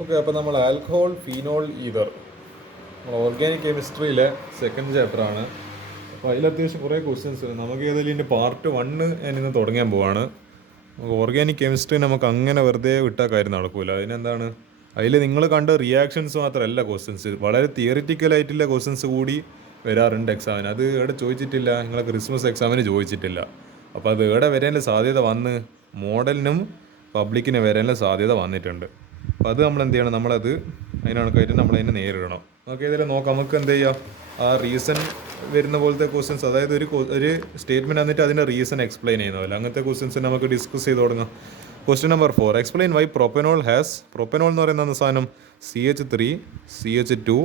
Okay, അപ്പോൾ നമ്മൾ alcohol phenol ether നമ്മൾ ഓർഗാനിക് കെമിസ്ട്രിയിലെ സെക്കൻഡ് ചാപ്റ്ററാണ്. അപ്പോൾ അതിൽ അത്യാവശ്യം കുറേ ക്വസ്റ്റ്യൻസ് നമുക്ക് ഏതായാലും ഇതിൻ്റെ പാർട്ട് 1 ഞാൻ ഇന്ന് തുടങ്ങാൻ പോവാണ്. നമുക്ക് ഓർഗാനിക് കെമിസ്ട്രി നമുക്ക് അങ്ങനെ വെറുതെ വിട്ടാൽ കാര്യം നടക്കില്ല. അതിനെന്താണ്, അതിൽ നിങ്ങൾ കണ്ട റിയാക്ഷൻസ് മാത്രമല്ല ക്വസ്റ്റ്യൻസ്, വളരെ തിയറിറ്റിക്കലായിട്ടുള്ള ക്വസ്റ്റ്യൻസ് കൂടി വരാറുണ്ട് എക്സാമിന്. അത് ഇവിടെ ചോദിച്ചിട്ടില്ല, നിങ്ങളെ ക്രിസ്മസ് എക്സാമിന് ചോദിച്ചിട്ടില്ല. അപ്പോൾ അത് ഇവിടെ വരാനുള്ള സാധ്യത വന്ന് മോഡലിനും പബ്ലിക്കിന് വരാനുള്ള സാധ്യത വന്നിട്ടുണ്ട്. അപ്പോൾ അത് നമ്മൾ എന്ത് ചെയ്യണം, നമ്മളത് അതിനകത്തായിട്ട് നമ്മളതിനെ നേരിടണം. നമുക്ക് ഏതെങ്കിലും നോക്കാം. നമുക്ക് എന്ത് ചെയ്യാം, ആ റീസൺ വരുന്ന പോലത്തെ ക്വസ്റ്റ്യൻസ്, അതായത് ഒരു സ്റ്റേറ്റ്മെൻറ്റ് വന്നിട്ട് അതിൻ്റെ റീസൺ എക്സ്പ്ലെയിൻ ചെയ്യുന്നതല്ല, അങ്ങനത്തെ ക്വസ്റ്റ്യൻസ് നമുക്ക് ഡിസ്കസ് ചെയ്ത് തുടങ്ങാം. Question number 4, explain Y propanol എന്ന് പറയുന്ന സാധനം CH3 CH2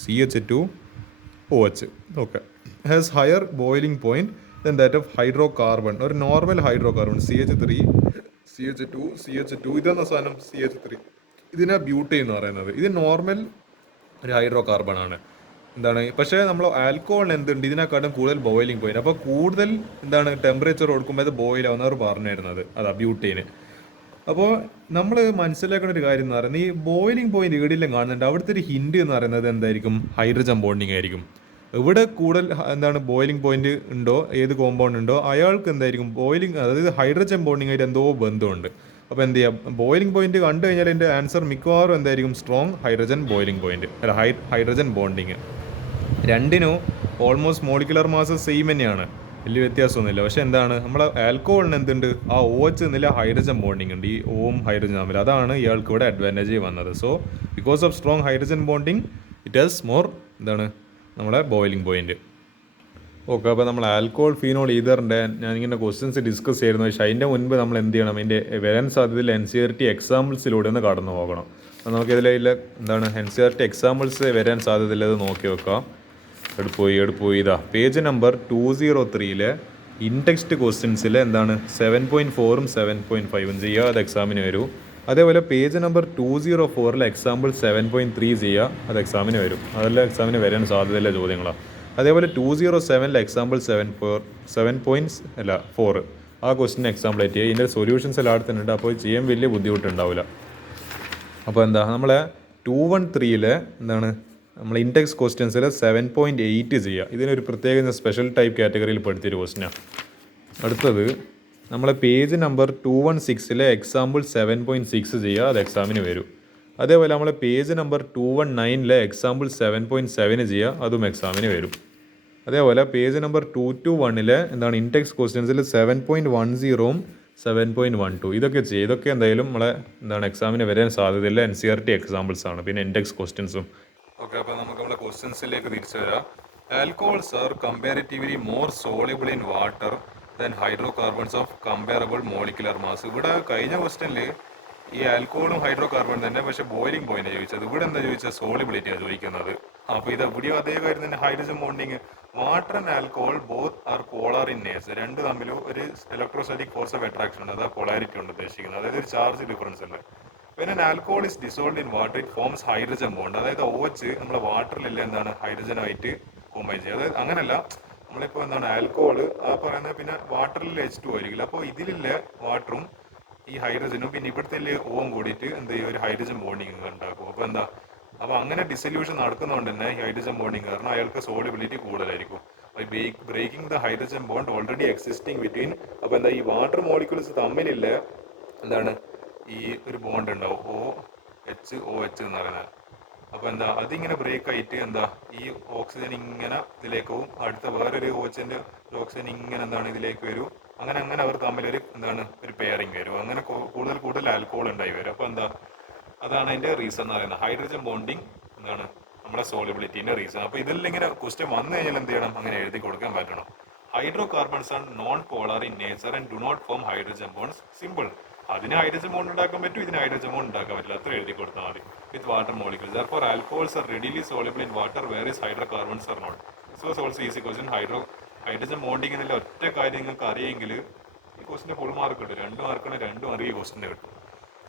CH2 OH okay has higher boiling point then that of hydrocarbon. ഒരു നോർമൽ ഹൈഡ്രോകാർബൺ CH3 CH2 ഇതെന്ന സാധനം CH3, ഇതിനെ ബ്യൂട്ടി എന്ന് പറയുന്നത്. ഇത് നോർമൽ ഒരു ഹൈഡ്രോകാർബൺ ആണ്. എന്താണ് പക്ഷേ നമ്മൾ ആൽക്കഹോളിന് എന്തുണ്ട്, ഇതിനെക്കാട്ടും കൂടുതൽ ബോയിലിംഗ് പോയിന്റ്. അപ്പോൾ കൂടുതൽ എന്താണ് ടെമ്പറേച്ചർ കൊടുക്കുമ്പോൾ അത് ബോയിൽ ആവുന്നവർ പറഞ്ഞിരുന്നത് അതാ ബ്യൂട്ടീന്. അപ്പോൾ നമ്മൾ മനസ്സിലാക്കുന്ന ഒരു കാര്യം എന്ന് പറയുന്നത്, ഈ ബോയിലിംഗ് പോയിന്റ് ഈടെല്ലാം കാണുന്നുണ്ട്, അവിടുത്തെ ഒരു ഹിൻഡ് എന്ന് പറയുന്നത് എന്തായിരിക്കും, ഹൈഡ്രജൻ ബോണ്ടിങ് ആയിരിക്കും. ഇവിടെ കൂടുതൽ എന്താണ് ബോയിലിംഗ് പോയിന്റ് ഉണ്ടോ, ഏത് കോമ്പൗണ്ട് ഉണ്ടോ അയാൾക്ക് എന്തായിരിക്കും ബോയിലിംഗ്, അതായത് ഹൈഡ്രജൻ ബോണ്ടിങ് ആയിട്ട് എന്തോ ബന്ധമുണ്ട്. അപ്പോൾ എന്ത് ചെയ്യാം, ബോയിലിംഗ് പോയിന്റ് കണ്ടു കഴിഞ്ഞാൽ എൻ്റെ ആൻസർ മിക്കവാറും എന്തായിരിക്കും, സ്ട്രോങ് ഹൈഡ്രജൻ ബോയിലിംഗ് പോയിന്റ് അല്ല ഹൈഡ്രജൻ ബോണ്ടിങ്. രണ്ടിനും ഓൾമോസ്റ്റ് മോളിക്കുലർ മാസ് സെയിം തന്നെയാണ്, വലിയ വ്യത്യാസമൊന്നുമില്ല. പക്ഷെ എന്താണ്, നമ്മളെ ആൽക്കഹോളിന് എന്തുണ്ട്, ആ OH എന്നില്ല ഹൈഡ്രജൻ ബോണ്ടിങ് ഉണ്ട്, ഈ ഓം ഹൈഡ്രജൻ തമ്മിൽ. അതാണ് ഇയാൾക്ക് ഇവിടെ അഡ്വാൻറ്റേജ് വന്നത്. So because of strong hydrogen bonding it has more എന്താണ് നമ്മളെ ബോയിലിംഗ് പോയിന്റ്. ഓക്കെ, അപ്പോൾ നമ്മൾ ആൽക്കഹോൾ ഫീനോൾ ഈതറിൻ്റെ ഞാനിങ്ങനെ ക്വസ്റ്റ്യൻസ് ഡിസ്കസ് ചെയ്യുന്നു. പക്ഷേ അതിൻ്റെ മുൻപ് നമ്മൾ എന്ത് ചെയ്യണം, അതിൻ്റെ വരാൻ സാധ്യതയിൽ NCERT എക്സാമ്പിൾസിലൂടെ ഒന്ന് കടന്നു പോകണം. അപ്പോൾ നമുക്കിതിൽ എന്താണ് NCERT എക്സാമ്പിൾസ് വരാൻ സാധ്യതയുള്ളത് നോക്കി വെക്കാം. എടുപ്പോയി ഇതാ പേജ് നമ്പർ 203 ഇൻടെക്സ്റ്റ് ക്വസ്റ്റ്യൻസിൽ എന്താണ് 7.4ഉം 7.5ഉം ചെയ്യുക, അത് എക്സാമിന് വരും. അതേപോലെ പേജ് നമ്പർ 204 എക്സാമ്പിൾ 7.3 ചെയ്യുക, അത് എക്സാമിന് വരും. അതെല്ലാം എക്സാമിന് വരാൻ സാധ്യതയുള്ള ചോദ്യങ്ങളാണ്. അതേപോലെ 207 എക്സാമ്പിൾ 7.4 ആ ക്വസ്റ്റിന് എക്സാമ്പിൾ ആയിട്ട് ഇതിൻ്റെ സൊല്യൂഷൻസ് എല്ലായിടത്തും ഉണ്ട്. അപ്പോൾ ചെയ്യാൻ വലിയ ബുദ്ധിമുട്ടുണ്ടാവില്ല. അപ്പോൾ എന്താ നമ്മളെ 213 എന്താണ് നമ്മൾ ഇൻടെക്സ് ക്വസ്റ്റ്യൻസിൽ 7.8 ചെയ്യുക. ഇതിനൊരു പ്രത്യേക സ്പെഷ്യൽ ടൈപ്പ് കാറ്റഗറിയിൽ പെടുത്തിയൊരു ക്വസ്റ്റ്യനാണ്. അടുത്തത് നമ്മളെ പേജ് നമ്പർ 216 എക്സാമ്പിൾ 7.6 ചെയ്യുക, അത് എക്സാമിന് വരും. അതേപോലെ നമ്മളെ പേജ് നമ്പർ 219 എക്സാമ്പിൾ 7.7 ചെയ്യുക, അതും എക്സാമിന് വരും. അതേപോലെ പേജ് നമ്പർ 221 എന്താണ് ഇൻടെക്സ് ക്വസ്റ്റ്യൻസിൽ 7.10ഉം 7.12 ഇതൊക്കെ ചെയ്യുക. ഇതൊക്കെ എന്തായാലും നമ്മളെ എന്താണ് എക്സാമിന് വരാൻ സാധ്യതയില്ല, NCERT എക്സാമ്പിൾസ് ആണ്. പിന്നെ ഇൻടെക്സ് ക്വസ്റ്റ്യൻസും. ഓക്കെ, അപ്പോൾ നമുക്ക് നമ്മളെ ക്വസ്റ്റ്യൻസിലേക്ക് തിരിച്ചു വരാം. Alcohols are comparatively more soluble in water than hydrocarbons of comparable molecular mass. ഇവിടെ കഴിഞ്ഞ ക്വസ്റ്റ്യനിൽ ഈ ആൽക്കഹോളും ഹൈഡ്രോ കാർബൺ തന്നെ, പക്ഷേ ബോയിലിംഗ് പോയിന്റ് ചോദിച്ചത്. ഇവിടെ എന്താ ചോദിച്ചാൽ സോളിബിലിറ്റിയാണ് ചോദിക്കുന്നത്. അപ്പോൾ ഇത് എവിടെയോ അതേ കാര്യം തന്നെ, hydrogen bonding. Water and alcohol both are polar in nature. രണ്ട് തമ്മിലും ഒരു ഇലക്ട്രോസ്റ്റാറ്റിക് ഫോഴ്സ് ഓഫ് അട്രാക്ഷൻ ഉണ്ട്, അതാ പൊളാരിറ്റി ഉണ്ട് ഉദ്ദേശിക്കുന്നത്, അതായത് ഒരു ചാർജ് ഡിഫറൻസ് അല്ലേ. പിന്നെ alcohol is dissolved in water it forms hydrogen bond. അതായത് OH നമ്മളെ വാട്ടറിലില്ല എന്താണ് ഹൈഡ്രജനായിട്ട് കോമ്പൈൻ ചെയ്യുക. അതായത് അങ്ങനല്ല, നമ്മളിപ്പോൾ എന്താണ് ആൽക്കഹോൾ ആ പറയുന്നത് പിന്നെ വാട്ടറിൽ H2 ആയിരിക്കില്ല. അപ്പോൾ ഇതിലുള്ള വാട്ടറും ഈ ഹൈഡ്രജനും പിന്നെ ഇവിടുത്തെ ഓം കൂടിയിട്ട് എന്ത് ചെയ്യും, ഒരു ഹൈഡ്രജൻ ബോണ്ടിങ് ഉണ്ടാക്കും. അപ്പോൾ എന്താ, അപ്പോൾ അങ്ങനെ ഡിസൊല്യൂഷൻ നടക്കുന്നതുകൊണ്ട് തന്നെ ഈ ഹൈഡ്രജൻ ബോണ്ടിങ് കാരണം അയാൾക്ക് സോളിബിലിറ്റി കൂടുതലായിരിക്കും. Breaking the hydrogen bond already existing between. അപ്പോൾ എന്താ, ഈ വാട്ടർ മോളിക്യൂൾസ് തമ്മിലില്ല എന്താണ് ഈ ഒരു ബോണ്ട് ഉണ്ടാവും, OH എന്ന് പറയുന്നത്. അപ്പോൾ എന്താ, അതിങ്ങനെ ബ്രേക്ക് ആയിട്ട് എന്താ ഈ ഓക്സിജൻ ഇങ്ങനെ ഇതിലേക്ക് പോകും, അടുത്ത വേറൊരു OHൻ്റെ ഓക്സിജൻ ഇങ്ങനെ എന്താണ് ഇതിലേക്ക് വരും. അങ്ങനെ അവർ തമ്മിലൊരു എന്താണ് ഒരു പെയറിങ് വരും. അങ്ങനെ കൂടുതൽ ആൽക്കഹോൾ ഉണ്ടായി വരും. അപ്പോൾ എന്താ, അതാണ് അതിൻ്റെ റീസൺ എന്ന് പറയുന്നത്. ഹൈഡ്രജൻ ബോണ്ടിങ് എന്താണ് നമ്മുടെ സോളിബിലിറ്റീൻ്റെ റീസൺ. അപ്പോൾ ഇതിൽ ഇങ്ങനെ ക്വസ്റ്റ്യൻ വന്നു കഴിഞ്ഞാൽ എന്ത് ചെയ്യണം, അങ്ങനെ എഴുതി കൊടുക്കാൻ പറ്റണം. Hydrocarbons are non polar in nature and do not form hydrogen bonds. Simple. അതിന് ഹൈഡ്രജൻ ബോണ്ട് ഉണ്ടാക്കാൻ പറ്റും, ഇതിന് ഹൈഡ്രജൻ ബോണ്ട് ഉണ്ടാക്കാൻ പറ്റില്ല, അത്ര എഴുതി കൊടുത്താൽ മതി. With water molecules therefore alcohols are readily soluble in water whereas hydrocarbons are not. So is also easy question. Hydrogen bonding എന്നുള്ള ഒറ്റ കാര്യം നിങ്ങൾക്ക് അറിയെങ്കിൽ ഈ ക്വസ്റ്റിന് ഫുൾ മാർക്ക് കിട്ടും. 2 മാർക്കാണ്, 2 മാർക്ക് ഈ ക്വസ്റ്റിന് കിട്ടും.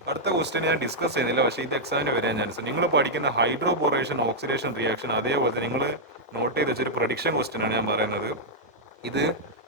അടുത്ത ക്വസ്റ്റ്യൻ ഞാൻ ഡിസ്കസ് ചെയ്യുന്നില്ല, പക്ഷേ ഇത് എക്സാമിന് വരാൻ ചാൻസ്. നിങ്ങൾ പഠിക്കുന്ന ഹൈഡ്രോപോറേഷൻ ഓക്സിഡേഷൻ റിയാക്ഷൻ അതേപോലെ നിങ്ങൾ നോട്ട് ചെയ്ത് വെച്ചൊരു പ്രഡിക്ഷൻ ക്വസ്റ്റ്യൻ ആണ് ഞാൻ പറയുന്നത്. ഇത്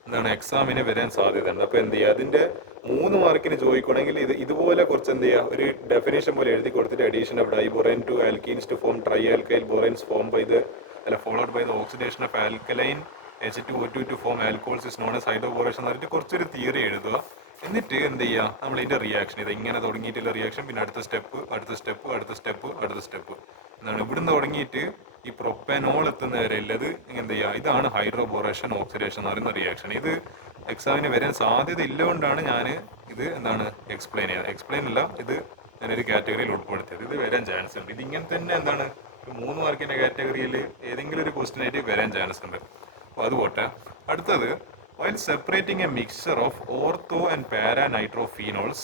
എന്താണ് എക്സാമിന് വരാൻ സാധ്യതയുണ്ട്. അപ്പോൾ എന്ത് ചെയ്യുക, അതിൻ്റെ 3 മാർക്കിന് ചോദിക്കണമെങ്കിൽ ഇതുപോലെ കുറച്ച് എന്ത് ചെയ്യുക, ഒരു ഡെഫിനേഷൻ പോലെ എഴുതി കൊടുത്തിട്ട് addition of diborane to alkenes to form tri alkyl boranes form by the followed by the oxidation of alkaline H2O2 to form alcohols is known as hydroboration എന്ന് പറഞ്ഞിട്ട് കുറച്ചൊരു തിയറി എഴുതുക. എന്നിട്ട് എന്ത് ചെയ്യുക, നമ്മൾ ഇതിൻ്റെ റിയാക്ഷൻ ഇത് ഇങ്ങനെ തുടങ്ങിയിട്ടുള്ള റിയാക്ഷൻ, പിന്നെ അടുത്ത സ്റ്റെപ്പ് അടുത്ത സ്റ്റെപ്പ് അടുത്ത സ്റ്റെപ്പ് അടുത്ത സ്റ്റെപ്പ് എന്താണ് ഇവിടുന്ന് തുടങ്ങിയിട്ട് ഈ പ്രൊപ്പനോൾ എത്തുന്ന വരെ ഉള്ളത് എന്ത് ചെയ്യുക, ഇതാണ് ഹൈഡ്രോബോറേഷൻ ഓക്സിഡേഷൻ എന്ന് പറയുന്ന റിയാക്ഷൻ. ഇത് എക്സാമിന് വരാൻ സാധ്യത ഇല്ലതുകൊണ്ടാണ് ഞാൻ ഇത് എന്താണ് എക്സ്പ്ലെയിൻ ചെയ്യുന്നത്. എക്സ്പ്ലെയിൻ അല്ല, ഇത് ഞാനൊരു കാറ്റഗറിയിൽ ഉൾപ്പെടുത്തിയത്. ഇത് വരാൻ ചാൻസ് ഉണ്ട്. ഇതിങ്ങനെ തന്നെ എന്താണ് ഒരു 3 മാർക്കിൻ്റെ കാറ്റഗറിയിൽ ഏതെങ്കിലും ഒരു ക്വസ്റ്റ്യൻ ആയിട്ട് വരാൻ ചാൻസ് ഉണ്ട്. അപ്പോൾ അത് പോട്ടെ. അടുത്തത്, while separating a mixture of ortho and para nitrophenols,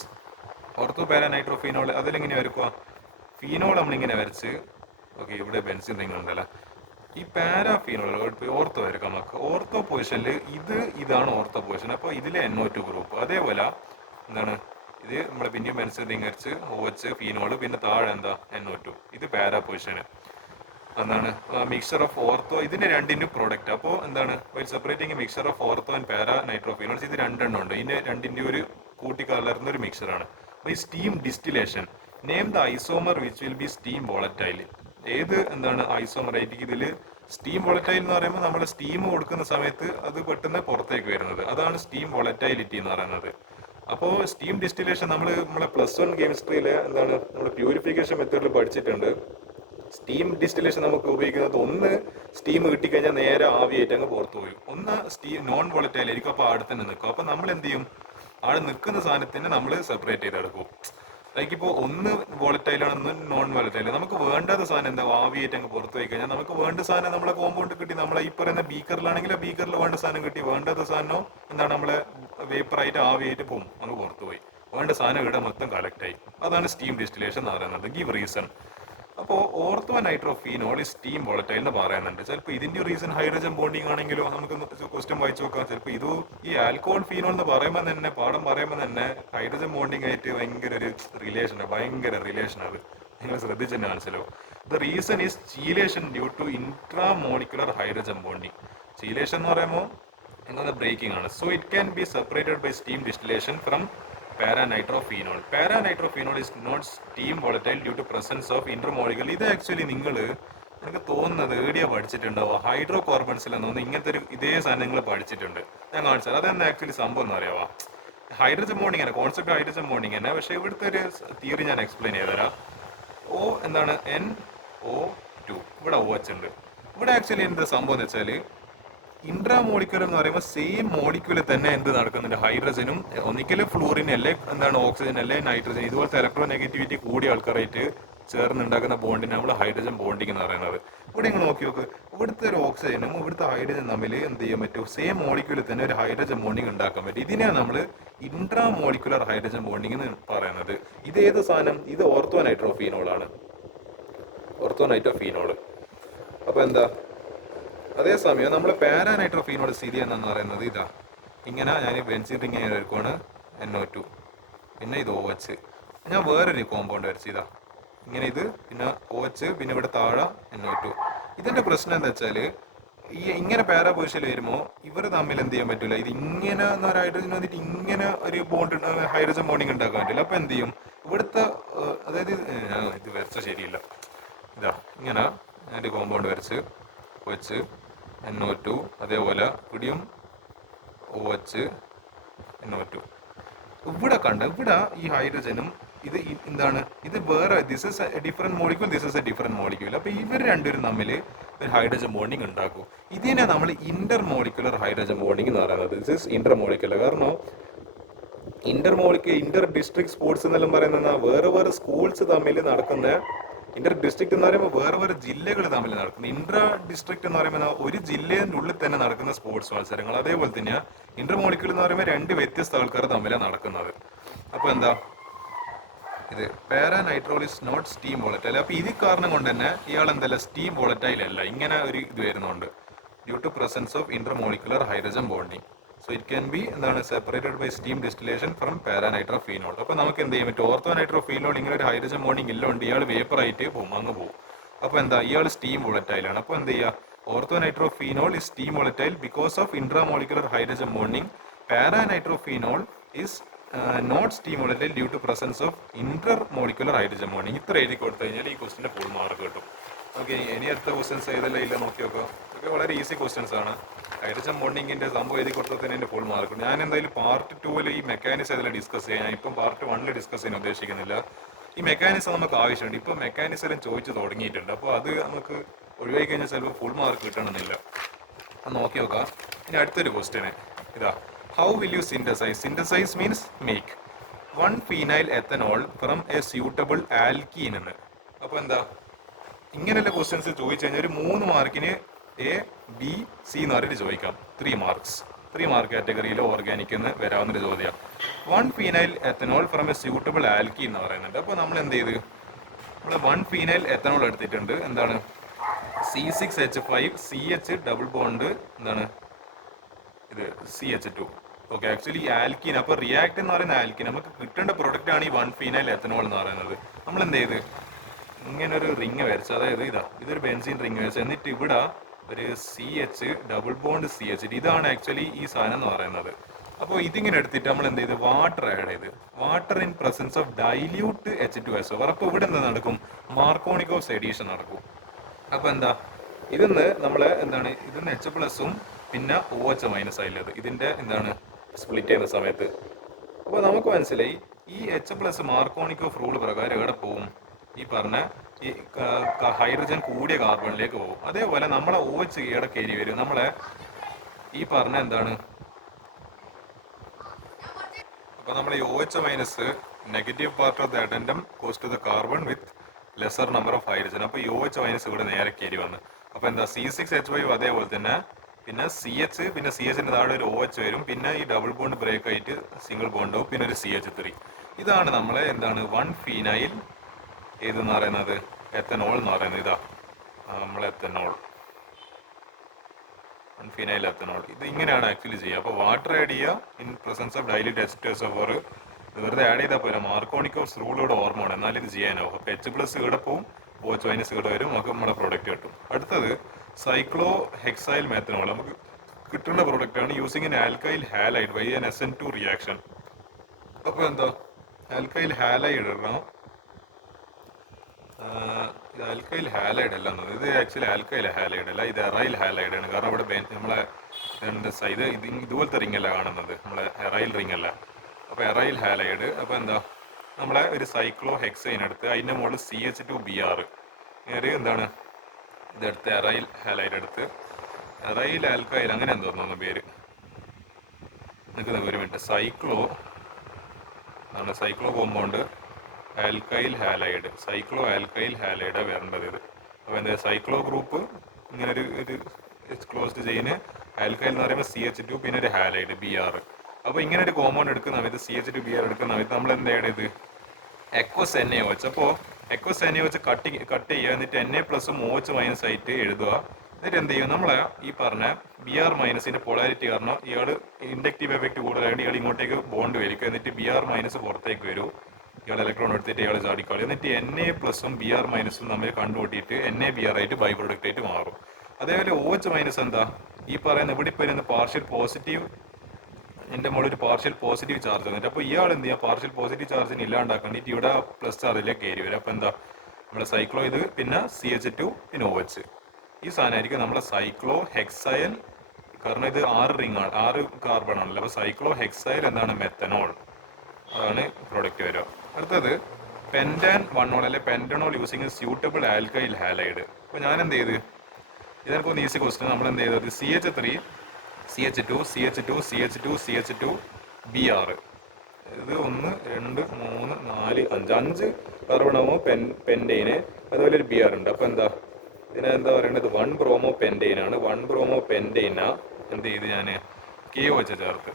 ortho para nitrophenol അതിലെങ്ങനെ വരക്കുക, ഫീനോൾ നമ്മളിങ്ങനെ വരച്ച്, ഓക്കെ ഇവിടെ ബെൻസിൻ റിംഗ് ഉണ്ടല്ലോ, ഈ പാരാഫീനോൾ ഓർത്തോ വരക്കാം നമുക്ക്. ഓർത്തോ പൊസിഷനിൽ ഇതാണ് ഓർത്തോ പൊസിഷൻ. അപ്പോൾ ഇതിലെ NO2 ഗ്രൂപ്പ്, അതേപോലെ എന്താണ് ഇത് നമ്മൾ പിന്നെയും ബെൻസിൻ റിംഗ് വരച്ച് OH ഫീനോൾ, പിന്നെ താഴെ എന്താ NO2, ഇത് പാരാ പൊസിഷന്. എന്താണ് മിക്സർ ഓഫ് ഓർത്തോ, ഇതിന്റെ രണ്ടിന്റെ പ്രൊഡക്റ്റ്. അപ്പോൾ എന്താണ് while separating mixture of ortho and para nitrophenols, ഇത് രണ്ടെണ്ണം ഉണ്ട്. ഇതിന്റെ രണ്ടിന്റെ ഒരു കൂട്ടിക്കലർന്ന ഒരു മിക്സറാണ്. അപ്പോൾ ഈ steam distillation, name the isomer which will be steam volatile. ഏത് എന്താണ് ഐസോമർ ആയിരിക്കും ഇതിൽ സ്റ്റീം വോളറ്റൈൽ എന്ന് പറയുമ്പോൾ നമ്മൾ സ്റ്റീം കൊടുക്കുന്ന സമയത്ത് അത് പെട്ടെന്ന് പുറത്തേക്ക് വരുന്നത്, അതാണ് സ്റ്റീം വോളറ്റൈലിറ്റി എന്ന് പറയുന്നത്. അപ്പോൾ സ്റ്റീം ഡിസ്റ്റിലേഷൻ നമ്മളെ +1 കെമിസ്ട്രിയിലെ എന്താണ് നമ്മൾ പ്യൂരിഫിക്കേഷൻ മെത്തേഡിൽ പഠിച്ചിട്ടുണ്ട്. സ്റ്റീം ഡിസ്റ്റിലേഷൻ നമുക്ക് ഉപയോഗിക്കുന്നത്, ഒന്ന് സ്റ്റീം കിട്ടിക്കഴിഞ്ഞാൽ നേരെ ആവിയായിട്ട് അങ്ങ് പുറത്തു പോയി, ഒന്ന് സ്റ്റീം നോൺ വോളറ്റൈൽ ആയിരിക്കും, അപ്പോൾ ആടെ തന്നെ നിൽക്കും. അപ്പോൾ നമ്മൾ എന്ത് ചെയ്യും, ആടെ നിൽക്കുന്ന സാധനത്തിന് നമ്മൾ സെപ്പറേറ്റ് ചെയ്തെടുക്കും. ലൈക്ക് ഇപ്പോൾ ഒന്ന് വോളറ്റൈലാണ്, ഒന്ന് നോൺ വോളറ്റൈൽ. നമുക്ക് വേണ്ടാത്ത സാധനം എന്താ ആവിയായിട്ട് അങ്ങ് പുറത്തു പോയി കഴിഞ്ഞാൽ നമുക്ക് വേണ്ട സാധനം നമ്മളെ കോമ്പൗണ്ട് കിട്ടി, നമ്മളെ ഈ പറയുന്ന ബീക്കറിലാണെങ്കിൽ ആ ബീക്കറിൽ വേണ്ട സാധനം കിട്ടി, വേണ്ടാത്ത സാധനം എന്താണ് നമ്മളെ വേപ്പറായിട്ട് ആവിയായിട്ട് പോകും, അങ്ങ് പുറത്തു പോയി, വേണ്ട സാധനം ഇവിടെ മൊത്തം കളക്റ്റായി. അതാണ് സ്റ്റീം ഡിസ്റ്റിലേഷൻ എന്ന് പറയുന്നത്. Give reason. അപ്പോൾ ഓർത്തോ നൈട്രോഫീനോൾ സ്റ്റീം വോളറ്റൈൽ എന്ന് പറയുന്നുണ്ട്. ചിലപ്പോൾ ഇതിന്റെ റീസൺ ഹൈഡ്രജൻ ബോണ്ടിങ് ആണെങ്കിലോ, നമുക്ക് ക്വസ്റ്റ്യൻ വായിച്ചു നോക്കാം. ചിലപ്പോൾ ഇത് ഈ ആൽക്കോഹോൾ ഫീനോൾ എന്ന് പറയുമ്പോൾ തന്നെ, പാഠം പറയുമ്പോൾ തന്നെ ഹൈഡ്രജൻ ബോണ്ടിങ് ആയിട്ട് ഭയങ്കര ഒരു റിലേഷൻ, ഭയങ്കര റിലേഷൻ. അത് നിങ്ങൾ ശ്രദ്ധിച്ച് തന്നെ മനസ്സിലാവും. The reason is chelation due to intramolecular hydrogen bonding. Chelation എന്ന് പറയുമ്പോൾ എന്താണ് ബ്രേക്കിംഗ് ആണ്. So it can be separated by steam distillation from para nitrophenol. Para nitrophenol is not steam volatile due to presence of intermolecular. ഇത് actually നിങ്ങൾ എനിക്ക് തോന്നുന്നത് ഏടിയ പഠിച്ചിട്ടുണ്ടാവുക, hydro കാർബൺസിലെന്ന് തോന്നുന്നു ഇങ്ങനത്തെ ഒരു ഇതേ സാധനം നിങ്ങൾ പഠിച്ചിട്ടുണ്ട്. ഞാൻ കാണിച്ചാൽ അതെന്താ ആക്ച്വലി സംഭവം എന്ന് അറിയാവാ, ഹൈഡ്രജൻ ബോണ്ടിങ് തന്നെ, കോൺസെപ്റ്റ് ഹൈഡ്രജൻ ബോണ്ടിങ് തന്നെ. പക്ഷേ ഇവിടുത്തെ ഒരു തിയറി ഞാൻ എക്സ്പ്ലെയിൻ ചെയ്തുതരാം. എന്താണ് NO2, ഇവിടെ OH ഉണ്ട്. ഇവിടെ ആക്ച്വലി എന്താ സംഭവം എന്ന് വെച്ചാൽ, ഇൻട്രാമോളിക്കുലർ എന്ന് പറയുമ്പോൾ സെയിം മോളിക്യൂളിൽ തന്നെ എന്ത് നടക്കുന്നുണ്ട്, ഹൈഡ്രജനും ഒന്നിക്കലും ഫ്ലൂറിൻ അല്ലേ, എന്താണ് ഓക്സിജൻ അല്ലേ നൈട്രജൻ, ഇതുപോലത്തെ ഇലക്ട്രോ നെഗറ്റിവിറ്റി കൂടിയ ആൾക്കാരായിട്ട് ചേർന്നുണ്ടാക്കുന്ന ബോണ്ടിനെ നമ്മൾ ഹൈഡ്രജൻ ബോണ്ടിങ് എന്ന് പറയുന്നത്. ഇവിടെ നിങ്ങൾ നോക്കി നോക്ക്, ഇവിടുത്തെ ഒരു ഓക്സിജനും ഇവിടുത്തെ ഹൈഡ്രജൻ തമ്മിൽ എന്ത് ചെയ്യാൻ പറ്റും, സെയിം മോളിക്യൂളിൽ തന്നെ ഒരു ഹൈഡ്രജൻ ബോണ്ടിങ് ഉണ്ടാക്കാൻ പറ്റും. ഇതിനെയാണ് നമ്മൾ ഇൻട്രാമോളിക്കുലർ ഹൈഡ്രജൻ ബോണ്ടിങ് എന്ന് പറയുന്നത്. ഇത് ഏത് സാധനം, ഇത് ഓർത്തോ നൈട്രോഫീനോളാണ്, ഓർത്തോ നൈട്രോഫീനോൾ. അപ്പോൾ എന്താ, അതേസമയം നമ്മൾ പാരാനൈട്രോഫീനോൾ സ്ഥിതി എന്ന് പറയുന്നത് ഇതാ, ഇങ്ങനെ ഞാൻ ബെൻസിൻ റിംഗ് ഇങ്ങനെ എടുക്കുവാണ്, NO2, പിന്നെ ഇത് OH. ഞാൻ വേറൊരു കോമ്പൗണ്ട് വരച്ച് ഇതാ ഇങ്ങനെ, ഇത് പിന്നെ OH, പിന്നെ ഇവിടെ താഴെ NO2. ഇതിന്റെ പ്രശ്നം എന്താ വെച്ചാൽ, ഈ ഇങ്ങനെ പാരാ പൊസിഷനിൽ വരുമ്പോൾ ഇവർ തമ്മിൽ എന്ത് ചെയ്യാൻ പറ്റില്ല, ഇത് ഇങ്ങനെ ഹൈഡ്രജൻ വന്നിട്ട് ഇങ്ങനെ ഒരു ബോണ്ട് ഹൈഡ്രജൻ ബോണ്ടിങ് ഉണ്ടാക്കാൻ പറ്റില്ല. അപ്പോൾ എന്ത് ചെയ്യും, ഇവിടുത്തെ അതായത് ഇത് വരച്ച ശരിയില്ല, ഇതാ ഇങ്ങനെ ഞാൻ കോമ്പൗണ്ട് വരച്ച് OH NO2, അതേപോലെ ഇവിടെയും OH NO2. ഇവിടെ കണ്ട, ഇവിടെ ഈ ഹൈഡ്രജനും ഇത് എന്താണ്, ഇത് വേറെ, this is A different molecule, this is A different molecule. അപ്പോൾ ഇവർ രണ്ടുപേരും തമ്മിൽ ഒരു ഹൈഡ്രജൻ ബോണ്ടിങ് ഉണ്ടാക്കും. ഇതിനെ നമ്മൾ ഇന്റർ മോളിക്കുലർ ഹൈഡ്രജൻ ബോണ്ടിങ് എന്ന് പറയുന്നത്. This is Inter molecular. കാരണം ഇന്റർ ഡിസ്ട്രിക്ട് സ്പോർട്സ് എന്നെല്ലാം പറയുന്ന വേറെ വേറെ സ്കൂൾസ് തമ്മിൽ നടക്കുന്ന, ഇന്റർ ഡിസ്ട്രിക്ട് എന്ന് പറയുമ്പോൾ വേറെ വേറെ ജില്ലകൾ തമ്മിൽ നടക്കുന്ന, ഇന്റർ ഡിസ്ട്രിക്ട് എന്ന് പറയുമ്പോൾ ഒരു ജില്ലയുടെ ഉള്ളിൽ തന്നെ നടക്കുന്ന സ്പോർട്സ് മത്സരങ്ങൾ. അതേപോലെ തന്നെയാണ് ഇന്റർ മോളിക്യൂൾ എന്ന് പറയുമ്പോൾ രണ്ട് വ്യത്യസ്ത ആൾക്കാർ തമ്മിലാണ് നടക്കുന്നത്. അപ്പോൾ എന്താ, ഇത് പാരാനൈട്രോൾ ഇസ് നോട്ട് സ്റ്റീം വോളറ്റൈൽ. അപ്പോൾ ഇത് കാരണം കൊണ്ട് തന്നെ ഇയാൾ എന്തല്ല സ്റ്റീം വോളറ്റൈൽ അല്ല, ഇങ്ങനെ ഒരു ഇത് വരുന്നുണ്ട്, due to presence of intermolecular hydrogen bonding. So it can be എന്താണ് separated by steam distillation from para nitrophenol. അപ്പോൾ നമുക്ക് എന്ത് ചെയ്യാൻ പറ്റും, ഓർത്തോ നൈട്രോഫീനോൾ ഇങ്ങനെ ഒരു ഹൈഡ്രജൻ ബോണ്ടിങ് ഇല്ലോണ്ട് ഇയാൾ വേപ്പറായിട്ട് പോകും, അങ്ങ് പോകും. അപ്പോൾ എന്താ, ഇയാൾ സ്റ്റീം വോളറ്റൈലാണ്. അപ്പോൾ എന്ത് ചെയ്യുക, Orthonitrophenol is steam volatile because of intramolecular hydrogen bonding. Paranitrophenol is not steam volatile due to presence of intermolecular hydrogen bonding. ഇത്ര എഴുതി കൊടുത്തു കഴിഞ്ഞാൽ ഈ ക്വസ്റ്റിൻ്റെ ഫുൾ മാർക്ക് കിട്ടും. ഓക്കെ, ഇനി അടുത്ത ക്വസ്റ്റ്യൻസ് ഏതെല്ലാം ഇല്ല നോക്കി നോക്കാം. ഇതൊക്കെ വളരെ ഈസി ക്വസ്റ്റ്യൻസ് ആണ്. ഹൈഡ്രജൻ ബോണ്ടിങ്ങിൻ്റെ സംഭവം എഴുതി കൊടുത്തതിന് എൻ്റെ ഫുൾ മാർക്ക്. ഞാൻ എന്തായാലും പാർട്ട് 2 ഈ മെക്കാനിക്സ് അതിൽ ഡിസ്കസ് ചെയ്യാം. ഞാൻ ഇപ്പം പാർട്ട് 1 ഡിസ്കസ് ചെയ്യാൻ ഉദ്ദേശിക്കുന്നില്ല. ഈ മെക്കാനിക്സ് നമുക്ക് ആവശ്യമുണ്ട്. ഇപ്പോൾ മെക്കാനിക്സ് എല്ലാം ചോദിച്ചു തുടങ്ങിയിട്ടുണ്ട്. അപ്പോൾ അത് നമുക്ക് ഒഴിവായി കഴിഞ്ഞാൽ ചിലപ്പോൾ ഫുൾ മാർക്ക് കിട്ടണമെന്നില്ല. അത് നോക്കി നോക്കാം. ഇനി അടുത്തൊരു ക്വസ്റ്റ്യന് ഇതാ, how will you synthesise? Synthesise means make 1 phenyl ethanol from a suitable alkene എന്ന്. അപ്പോൾ എന്താ, ഇങ്ങനെയുള്ള ക്വസ്റ്റ്യൻസ് ചോദിച്ചു കഴിഞ്ഞാൽ ഒരു 3 മാർക്കിന് എ ബി സി എന്ന് പറഞ്ഞിട്ട് ചോദിക്കാം. 3 മാർക്സ്, 3 മാർക്ക് കാറ്റഗറിയിലോ ഓർഗാനിക് എന്ന് വരാവുന്നൊരു ചോദ്യം. 1 phenyl ethanol from a suitable alkene എന്ന് പറയുന്നുണ്ട്. അപ്പോൾ നമ്മൾ എന്ത് ചെയ്ത്, നമ്മൾ 1 ഫീനൈൽ എത്തനോൾ എടുത്തിട്ടുണ്ട്. എന്താണ്, C6H5 CH ഡബിൾ ബോണ്ട് എന്താണ് ഇത് CH2. Okay, actually alkene. അപ്പോൾ റിയാക്ട് എന്ന് പറയുന്ന ആൽക്കീൻ. നമുക്ക് കിട്ടേണ്ട പ്രൊഡക്റ്റ് ആണ് ഈ 1 ഫീനൈൽ എത്തനോൾ എന്ന് പറയുന്നത്. നമ്മൾ എന്ത് ചെയ്ത് ഇങ്ങനെ ഒരു റിങ് വരച്ചു. അതായത് ഇതൊരു ബെൻസീൻ റിങ് വരച്ചു. എന്നിട്ട് ഇവിടെ ഒരു CH ഡബിൾ ബോണ്ട് CH. ഇതാണ് ആക്ച്വലി ഈ സാധനം എന്ന് പറയുന്നത്. അപ്പോൾ ഇതിങ്ങനെ എടുത്തിട്ട് നമ്മൾ എന്ത് ചെയ്ത് വാട്ടർ ആഡ് ചെയ്ത്, water in presence of dilute H2SO. അപ്പോൾ ഇവിടെ എന്താ നടക്കും, മാർക്കോണിക്കോസ് എഡീഷൻ നടക്കും. അപ്പോൾ എന്താ, ഇതിന്ന് നമ്മൾ എന്താണ്, ഇതിന്ന് H+ഉം പിന്നെ OH- ആയില്ലത് ഇതിൻ്റെ എന്താണ് സ്പ്ലിറ്റ് ചെയ്യുന്ന സമയത്ത്. അപ്പോൾ നമുക്ക് മനസ്സിലായി ഈ H+ മാർക്കോണിക്കോഫ് റൂൾ പ്രകാരം എവിടെ പോവും, ഈ പറഞ്ഞ ഈ ഹൈഡ്രജൻ കൂടിയ കാർബണിലേക്ക് പോകും. അതേപോലെ നമ്മളെ OH ഇവിടെ കയറി വരും. നമ്മളെ ഈ പറഞ്ഞ എന്താണ്, അപ്പോൾ നമ്മൾ ഈ OH- negative part of the addendum goes to the carbon with lesser number of hydrogen. അപ്പോൾ ഈ OH- ഇവിടെ നേരെ കയറി വന്ന്. അപ്പോൾ എന്താ, C6H5 അതേപോലെ തന്നെ പിന്നെ CH, പിന്നെ CHന്റെ താഴെ ഒരു OH വരും. പിന്നെ ഈ ഡബിൾ ബോണ്ട് ബ്രേക്ക് ആയിട്ട് സിംഗിൾ ബോണ്ടാവും. പിന്നെ ഒരു CH3. ഇതാണ് നമ്മളെ എന്താണ് 1 ഫീനൈൽ ഏതെന്ന് പറയുന്നത്, എത്തനോൾ എന്ന് പറയുന്നത്. ഇതാ നമ്മൾ എത്തനോൾ, 1 ഫീനൈൽ എത്തനോൾ. ഇത് ഇങ്ങനെയാണ് ആക്ച്വലി ചെയ്യുക. അപ്പോൾ വാട്ടർ ആഡ് ചെയ്യുക in presence of dilute H2SO4. വെറുതെ ആഡ് ചെയ്താൽ പോലെ മാർക്കോണിക്കോസ് റൂളോട് ഓർമ്മയാണ്, എന്നാലും ഇത് ചെയ്യാനാവും. അപ്പോൾ H+ ഇവിടെ പോവും, OH- ഇവിടെ വരും. നമുക്ക് നമ്മുടെ പ്രോഡക്റ്റ് കിട്ടും. അടുത്തത് സൈക്ലോ ഹെക്സൈൽ മെത്തനോൾ. നമുക്ക് കിട്ടുന്ന പ്രോഡക്റ്റാണ് using an alkyl halide by an SN2 reaction. അപ്പോൾ എന്താ, ആൽക്കൈൽ ഹാലൈഡ് ഇടണം. ഇത് ആൽക്കൈൽ ഹാലൈഡ് അല്ല എന്നത്, ഇത് ആക്ച്വലി ആൽക്കൈൽ ഹാലൈഡ് അല്ല, ഇത് എറൈൽ ഹാലൈഡ് ആണ്. കാരണം ഇവിടെ നമ്മളെ ഇത് ഇതുപോലത്തെ റിംഗ് അല്ല കാണുന്നത്, നമ്മളെ എറൈൽ റിംഗ് അല്ല. അപ്പോൾ എറൈൽ ഹാലൈഡ്. അപ്പോൾ എന്താ, നമ്മളെ ഒരു സൈക്ലോ ഹെക്സൈൻ എടുത്ത് അതിൻ്റെ മുകളിൽ CH2Br ഒരു എന്താണ് ഇതെടുത്ത് എറൈൽ ഹാലൈഡ് എടുത്ത്, എറൈൽ ആൽക്കൈൽ അങ്ങനെ എന്തോ തോന്നുന്നു പേര്. നിൽക്കുന്ന ഒരു minute, cyclo compound alkyl halide, cyclo alkyl ഹാലൈഡാണ് വരേണ്ടത് ഇത്. അപ്പോൾ എന്താ, സൈക്ലോ ഗ്രൂപ്പ് ഇങ്ങനെ ഒരു ക്ലോസ്ഡ് ചെയിന്, ആൽക്കൈൽ എന്ന് പറയുമ്പോൾ CH2 പിന്നെ ഒരു ഹാലൈഡ് Br. അപ്പോൾ ഇങ്ങനെ ഒരു കോമ്പൗണ്ട് എടുക്കുന്ന സമയത്ത് CH2Br എടുക്കുന്ന സമയത്ത് നമ്മൾ എന്താ ചെയ്യേണ്ടത്, എക്വസ് NaOH. അപ്പോൾ എക്വസ് NaOH കട്ട് ചെയ്യുക. എന്നിട്ട് Na+ഉം OH- ആയിട്ട് എഴുതുക. എന്നിട്ട് എന്ത് ചെയ്യും, നമ്മൾ ഈ പറഞ്ഞ Br- പോളാരിറ്റി കാരണം ഇയാൾ ഇൻഡക്റ്റീവ് എഫക്റ്റ് കൂടുതലായിട്ട് ഇയാൾ ഇങ്ങോട്ടേക്ക് ബോണ്ട് വലിക്കുക. എന്നിട്ട് Br- പുറത്തേക്ക് വരും. ഇയാൾ ഇലക്ട്രോൺ എടുത്തിട്ട് ഇയാൾ ചാടിക്കളി. എന്നിട്ട് Na+ഉം Br- തമ്മിൽ കണ്ടുകൂട്ടിയിട്ട് NaBr ആയിട്ട് ബൈ പ്രൊഡക്റ്റ് ആയിട്ട് മാറും. അതേപോലെ OH- എന്താ, ഈ പറയുന്ന ഇവിടെ ഇപ്പോൾ വരുന്ന പാർഷ്യൽ പോസിറ്റീവ്, എൻ്റെ മുകളിൽ ഒരു പാർഷ്യൽ പോസിറ്റീവ് ചാർജ് വന്നിട്ട്. അപ്പോൾ ഇയാൾ എന്ത് ചെയ്യുക, പാർഷ്യൽ പോസിറ്റീവ് ചാർജിന് ഇല്ലാണ്ടാക്കണ്ടിട്ട് ഇവിടെ പ്ലസ് ചാർജിലേക്ക് കയറി വരും. അപ്പോൾ എന്താ, നമ്മുടെ സൈക്ലോ ഇത് പിന്നെ CH2 പിന്നെ OH. ഈ സാധനമായിരിക്കും നമ്മളെ സൈക്ലോ ഹെക്സൈൽ. കാരണം ഇത് 6 റിംഗ് ആണ്, 6 കാർബൺ ആണല്ലോ. അപ്പോൾ സൈക്ലോ ഹെക്സൈൽ എന്താണ്, മെത്തനോൾ. അതാണ് പ്രൊഡക്റ്റ് വരിക. അടുത്തത് പെൻറ്റാൻ 1 അല്ലെ പെൻറ്റനോൾ യൂസിങ് സ്യൂട്ടബിൾ ആൽക്കൈൽ ഹാലൈഡ്. അപ്പോൾ ഞാൻ എന്ത് ചെയ്ത്, ഇതിനൊക്കെ ഈസി ക്വസ്റ്റ്യൻ. നമ്മൾ എന്ത് ചെയ്തത്, CH3 CH2 CH2 CH2 CH2 Br. ഇത് 1 2 3 4 5 കാർബണാകുമ്പോൾ പെൻറ്റെയിന്, അതുപോലെ ഒരു Br ഉണ്ട്. അപ്പോൾ എന്താ, ഇതിനെന്താ പറയേണ്ടത്, 1 ബ്രോമോ പെൻറ്റെയിനാണ്. 1 ബ്രോമോ പെൻറ്റെയിനാ എന്ത് ചെയ്ത് ഞാൻ KOH ചേർത്ത്.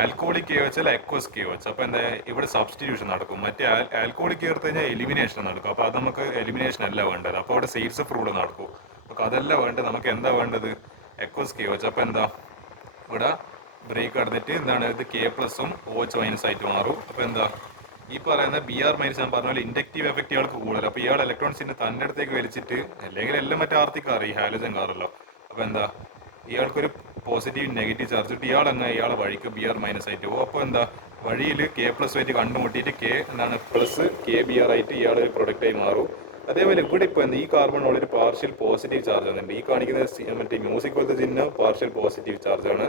ആൽക്കോളിക് KOH അല്ല എക്വസ് KOH. അപ്പോൾ എന്താ, ഇവിടെ സബ്സ്റ്റിറ്റ്യൂഷൻ നടക്കും. മറ്റേ ആൽക്കോളിക് ചേർത്ത് കഴിഞ്ഞാൽ എലിമിനേഷൻ നടക്കും. അപ്പോൾ അത് നമുക്ക് എലിമിനേഷൻ അല്ല വേണ്ടത്. അപ്പോൾ അവിടെ സെയിൽസ് ഓഫ് റൂൾ നടക്കും. അപ്പോൾ അതല്ല വേണ്ടത്, നമുക്ക് എന്താ വേണ്ടത്, എക്വസ് KOH. അപ്പോൾ എന്താ, ഇവിടെ ബ്രേക്ക് നടന്നിട്ട് എന്താണ്, ഇത് K+ഉം OH- ആയിട്ട് മാറും. അപ്പോൾ എന്താ, ഈ പറയുന്ന Br- ഞാൻ പറഞ്ഞ പോലെ ഇൻഡക്റ്റീവ് എഫക്റ്റ് ആൾക്ക് കൂടുതൽ. അപ്പോൾ ഇയാൾ ഇലക്ട്രോൺസിന് തൻ്റെ അടുത്തേക്ക് വലിച്ചിട്ട്, അല്ലെങ്കിൽ എല്ലാം മറ്റേ ആർത്തി കാർ, ഈ ഹാലജൻ കാറല്ലോ. അപ്പോൾ എന്താ ഇയാൾക്കൊരു പോസിറ്റീവ് നെഗറ്റീവ് ചാർജ് ഇട്ട് ഇയാൾ അങ്ങ് ഇയാളെ വഴിക്ക് BR മൈനസ് ആയിട്ട് പോകും. അപ്പോൾ എന്താ വഴിയിൽ K+ ആയിട്ട് കണ്ടുമുട്ടിയിട്ട് K എന്താണ് പ്ലസ് KBr ആയിട്ട് ഇയാൾ ഒരു പ്രൊഡക്റ്റായി മാറും. അതേപോലെ ഇവിടെ ഇപ്പോൾ എന്താ ഈ കാർബൺ ഒരു പാർഷ്യൽ പോസിറ്റീവ് ചാർജ് വന്നിട്ടുണ്ട്. ഈ കാണിക്കുന്ന മറ്റേ മ്യൂസിക് പോലത്തെ ചിഹ്നം പാർഷ്യൽ പോസിറ്റീവ് ചാർജാണ്.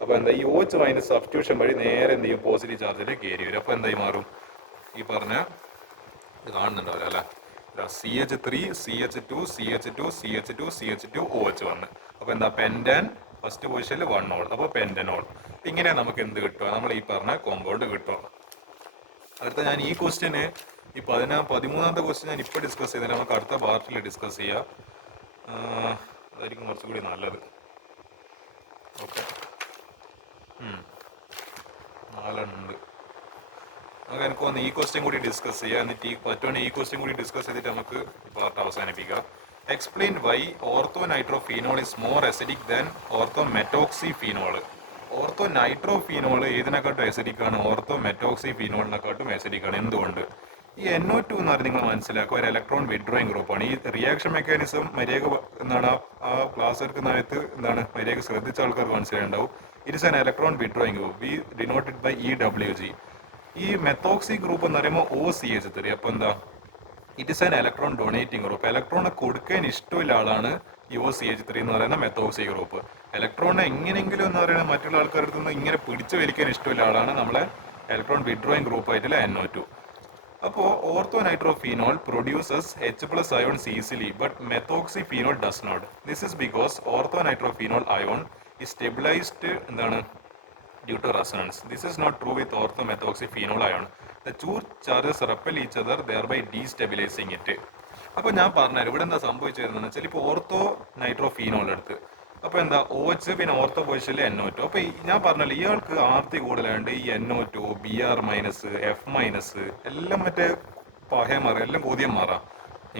അപ്പോൾ എന്താ ഈ OH മൈനസ് സബ്സ്റ്റിറ്റ്യൂഷൻ വഴി നേരെ എന്ത് ചെയ്യും പോസിറ്റീവ് ചാർജിലേക്ക് കയറി വരും. അപ്പോൾ എന്തായി മാറും ഈ പറഞ്ഞ ഇത് കാണുന്നുണ്ടാവില്ല അല്ലേ, CH3 CH2 CH2 CH2 CH2 OH വന്ന്. അപ്പോൾ എന്താ പെൻറ്റാൻ ഫസ്റ്റ് പൊസിഷനിൽ 1 ഓൾ, അപ്പോൾ പെൻറ്റനോൾ. ഇങ്ങനെ നമുക്ക് എന്ത് കിട്ടുക, നമ്മൾ ഈ പറഞ്ഞ കോമ്പൗണ്ട് കിട്ടുക. അടുത്ത ഞാൻ ഈ ക്വസ്റ്റ്യന് ഈ 13ാമത്തെ ക്വസ്റ്റ്യൻ ഞാൻ ഇപ്പോൾ ഡിസ്കസ് ചെയ്തില്ല, നമുക്ക് അടുത്ത പാർട്ടിൽ ഡിസ്കസ് ചെയ്യാം. അതായിരിക്കും കുറച്ചുകൂടി നല്ലത്. ഓക്കെ, 4 ഉണ്ട്. നമുക്ക് എനിക്ക് തോന്നുന്നു ഈ ക്വസ്റ്റ്യൻ കൂടി ഡിസ്കസ് ചെയ്യാം. എന്നിട്ട് ഈ പറ്റുവാണെങ്കിൽ ഈ ക്വസ്റ്റ്യൻ കൂടി ഡിസ്കസ് ചെയ്തിട്ട് നമുക്ക് പാർട്ട് അവസാനിപ്പിക്കാം. Explain why ortho nitrophenol is more acidic than ortho methoxy phenol. Ortho nitrophenol ഏതിനെക്കാട്ടും അസിഡിക് ആണ്, ഓർത്തോ മെറ്റോക്സി ഫീനോളിനെക്കാട്ടും അസിഡിക് ആണ്. എന്തുകൊണ്ട്? ഈ NO2 എന്ന് പറഞ്ഞാൽ നിങ്ങൾ മനസ്സിലാക്കുക ഒരു ഇലക്ട്രോൺ വിഡ്രോയിങ് ഗ്രൂപ്പാണ്. ഈ റിയാക്ഷൻ മെക്കാനിസം മര്യാദ എന്താണ് ആ ക്ലാസ് എടുക്കുന്ന സമയത്ത് എന്താണ് മര്യാദ ശ്രദ്ധിച്ച ആൾക്കാർക്ക് മനസ്സിലായിട്ടുണ്ടാവും. It is an electron withdrawing group, we denoted by EWG. ഈ മെത്തോക്സി ഗ്രൂപ്പ് എന്ന് പറയുമ്പോൾ OCH3. അപ്പോൾ എന്താ it is an electron donating group. ഇലക്ട്രോണെ കൊടുക്കാൻ ഇഷ്ടമില്ല ആളാണ് ഈ OCH3 എന്ന് പറയുന്ന മെത്തോക്സി ഗ്രൂപ്പ്. ഇലക്ട്രോണിനെ എങ്ങനെയെങ്കിലും എന്ന് പറയുന്നത് മറ്റുള്ള ആൾക്കാരുടെ നിന്ന് ഇങ്ങനെ പിടിച്ചു വലിക്കാൻ ഇഷ്ടമില്ല ആളാണ് നമ്മളെ ഇലക്ട്രോൺ വിഡ്രോയിങ് ഗ്രൂപ്പ് ആയിട്ടുള്ള NO2. അപ്പോൾ ortho nitrophenol produces H+ ions easily but methoxyphenol does not. This is because ortho nitrophenol ion is stabilized എന്താണ് due to resonance. This is not true with ortho methoxyphenol ion. The two charges repel each other thereby destabilizing it. അപ്പോൾ ഞാൻ പറഞ്ഞുതരാം ഇവിടെ എന്താ സംഭവിച്ചു വരുന്നതെന്ന് വെച്ചാൽ ഇപ്പോൾ ഓർത്തോ നൈട്രോഫീനോൾ എടുത്ത് അപ്പോൾ എന്താ OH പിന്നെ ഓർത്തോ പൊസിഷനിൽ NO2. അപ്പോൾ ഞാൻ പറഞ്ഞല്ലോ ഇയാൾക്ക് ആർത്തി കൂടുതലായിട്ട് ഈ NO2 BR മൈനസ് F- എല്ലാം മറ്റേ പഹയമാറാം, എല്ലാം ബോധ്യം മാറാം.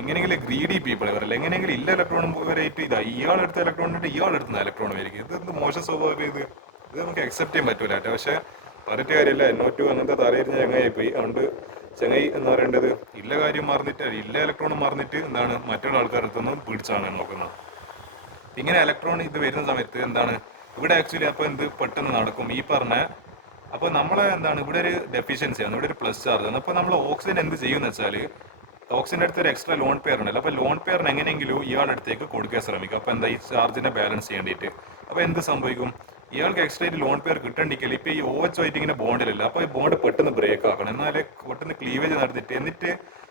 എങ്ങനെയെങ്കിലും ഗ്രീഡി പീപ്പിൾ ഇവരല്ല, എങ്ങനെയെങ്കിലും ഇല്ല ഇലക്ട്രോണും ഇവരായിട്ട് ഇതാ ഇയാളെടുത്ത ഇലക്ട്രോൺ ഇട്ട് ഇയാളെടുത്ത ഇലക്ട്രോൺ വരിക. ഇതെന്ത് മോശം സ്വഭാവം ഇത് നമുക്ക് അക്സെപ്റ്റ് ചെയ്യാൻ പറ്റൂല കേട്ടോ. പക്ഷെ പറഞ്ഞിട്ട് കാര്യമില്ല, NO2 അങ്ങനത്തെ തലയിരിഞ്ഞ ചങ്ങായി പോയി. അതുകൊണ്ട് ചങ്ങായി എന്ന് പറയേണ്ടത് ഇല്ല കാര്യം മറന്നിട്ട് ഇല്ല ഇലക്ട്രോണും മറന്നിട്ട് എന്താണ് മറ്റുള്ള ആൾക്കാരടുത്തുനിന്ന് പിടിച്ചാണ് നോക്കുന്നത്. ഇങ്ങനെ ഇലക്ട്രോൺ ഇത് വരുന്ന സമയത്ത് എന്താണ് ഇവിടെ ആക്ച്വലി അപ്പോൾ എന്ത് പെട്ടെന്ന് നടക്കും ഈ പറഞ്ഞ. അപ്പോൾ നമ്മളെ എന്താണ് ഇവിടെ ഒരു ഡെഫിഷ്യൻസി ആണ്, ഇവിടെ ഒരു പ്ലസ് ചാർജ് ആണ്. അപ്പോൾ നമ്മൾ ഓക്സിജൻ എന്ത് ചെയ്യുമെന്ന് വെച്ചാൽ ഓക്സിജൻ്റെ അടുത്ത് ഒരു എക്സ്ട്രാ ലോൺ പെയർ ഉണ്ടല്ലോ. അപ്പോൾ ലോൺ പെയറിന് എങ്ങനെയെങ്കിലും ഇയാളുടെ അടുത്തേക്ക് കൊടുക്കാൻ ശ്രമിക്കും. അപ്പോൾ എന്താ ഈ ചാർജിനെ ബാലൻസ് ചെയ്യേണ്ടിയിട്ട്. അപ്പോൾ എന്ത് സംഭവിക്കും, ഇയാൾക്ക് എക്സ്ട്രാ ആയിട്ട് ലോൺ പെയർ കിട്ടണ്ടെങ്കിൽ ഇപ്പോൾ ഈ OH ആയിട്ട് ഇങ്ങനെ ബോണ്ടിലില്ല. അപ്പോൾ ഈ ബോണ്ട് പെട്ടെന്ന് ബ്രേക്ക് ആക്കണം, എന്നാലേ പെട്ടെന്ന് ക്ലീവേജ് നടത്തിയിട്ട് എന്നിട്ട്